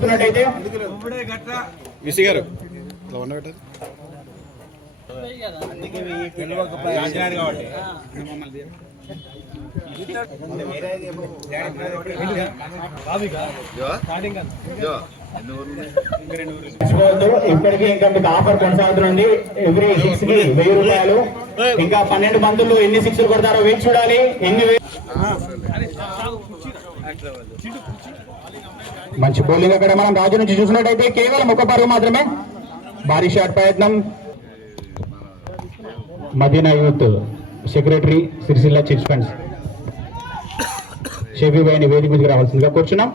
చూస్తున్నట్టయితే ఇప్పటికీ ఇంకా మీకు ఆఫర్ కొనసాగుతుంది. ఎవ్రీ 6 కి 1000 రూపాయలు. ఇంకా 12 బంతుల్లో ఎన్ని 6లు కొడతారో వేచి చూడాలి. మంచి బౌలింగ్ అక్కడ మనం రాజు నుంచి చూసినట్టయితే కేవలం ఒక పరుగు మాత్రమే. భారీ షాట్ ప్రయత్నం. Madina youth secretary Sircilla chits funds Shafi భాయ్ని వేదిక మీదకి రావాల్సిందిగా కూర్చున్నాం.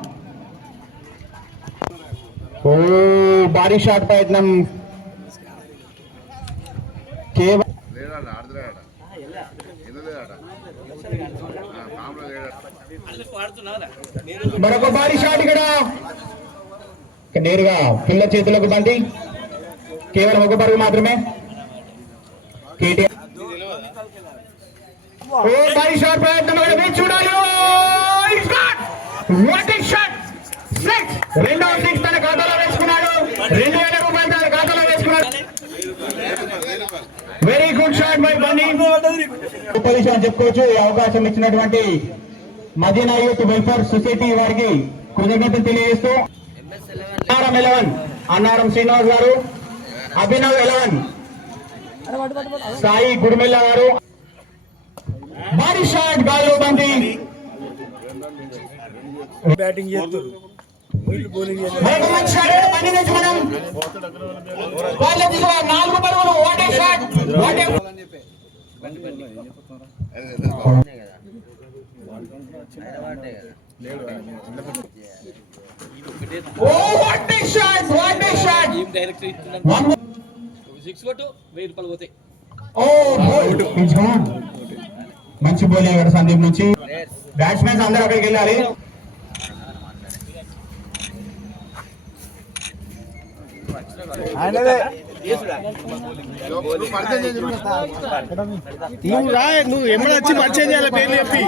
ఓ భారీ షాట్ ప్రయత్నం. కేవలం మరొక భారీ షాట్ ఇక్కడ నేరుగా పిల్ల చేతులకు బంతి. కేవలం ఒక పరుగు మాత్రమే. కేటీఆర్ ఓ భారీ షాట్ ప్రయత్నం చూడాలి. రెండవ 6 తన ఖాతాలో వేసుకున్నాడు. 2000 రూపాయలు తన ఖాతాలో వేసుకున్నాడు. Very good shot by Bunny. Position చెప్పుకోవచ్చు. ఈ అవకాశం ఇచ్చినటువంటి మదీనా యూత్ వెల్ఫేర్ సొసైటీ వారికి కృతజ్ఞతలు తెలియజేస్తూ అన్నారం శ్రీనివాస్ గారు, అభినవ్ 11, సాయి గుడిమెల్ల గారు. భారీ షాట్ గాల్లో బంతి. బ్యాటింగ్ చేస్తారు. నాలుగు పరుగులు. What a shot. మంచి బౌలింగ్ అక్కడ సందీప్ నుంచి. బ్యాట్స్మెన్స్ అందరూ అక్కడికి వెళ్ళాలి. నువ్వు ఎప్పుడు వచ్చి పరిచయం చేయాలి పేరు చెప్పి.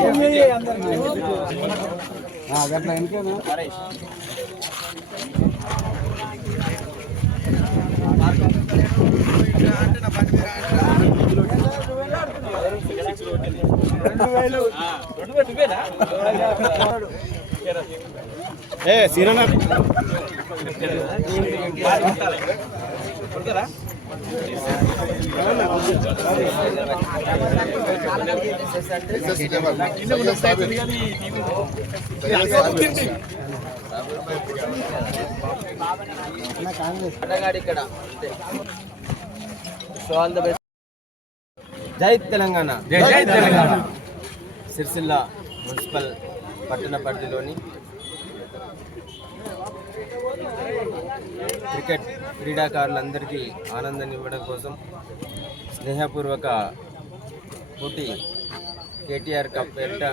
సీరనా జై తెలంగాణ. జై తెలంగాణ. సిరిసిల్ల మున్సిపల్ పట్టణ పరిధిలోని క్రికెట్ క్రీడాకారులందరికీ ఆనందాన్ని ఇవ్వడం కోసం స్నేహపూర్వక పోటీ కేటీఆర్ కప్ పేరిట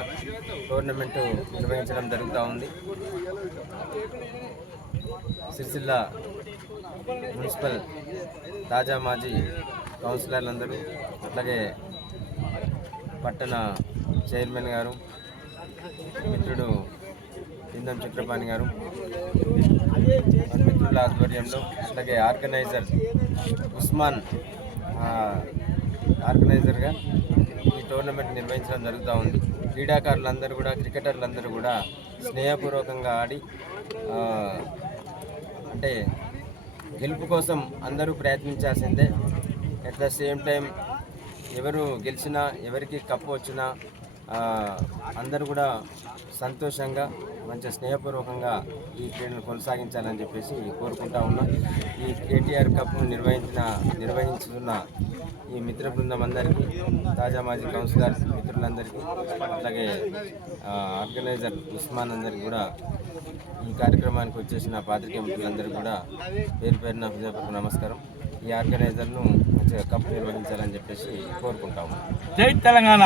టోర్నమెంటు నిర్వహించడం జరుగుతూ ఉంది. సిరిసిల్ల మున్సిపల్ తాజా మాజీ కౌన్సిలర్లందరూ, అట్లాగే పట్టణ చైర్మన్ గారు, మిత్రుడు ఇందం చక్రపాణి గారు, మిత్రుల ఆధ్వర్యంలో, అట్లాగే ఆర్గనైజర్ ఉస్మాన్ ఆర్గనైజర్గా ఈ టోర్నమెంట్ నిర్వహించడం జరుగుతూ ఉంది. క్రీడాకారులందరూ కూడా, క్రికెటర్లందరూ కూడా స్నేహపూర్వకంగా ఆడి అంటే గెలుపు కోసం అందరూ ప్రయత్నించాల్సిందే. అట్ ద సేమ్ టైం ఎవరు గెలిచినా, ఎవరికి కప్పు వచ్చినా అందరూ కూడా సంతోషంగా మంచి స్నేహపూర్వకంగా ఈ క్రీడను కొనసాగించాలని చెప్పేసి కోరుకుంటా ఉన్నాం. ఈ కేటీఆర్ కప్ను నిర్వహించుతున్న ఈ మిత్ర బృందం అందరికీ, తాజా మాజీ కౌన్సిలర్ మిత్రులందరికీ, అట్లాగే ఆర్గనైజర్ ఉస్మాన్ అందరికీ కూడా, ఈ కార్యక్రమానికి వచ్చేసిన పాత్రికేయ మిత్రులందరికీ కూడా పేరు పేరున హృదయపూర్వక నమస్కారం. ఈ ఆర్గనైజర్ను మంచిగా కప్ నిర్వహించాలని చెప్పేసి కోరుకుంటాము. జై తెలంగాణ.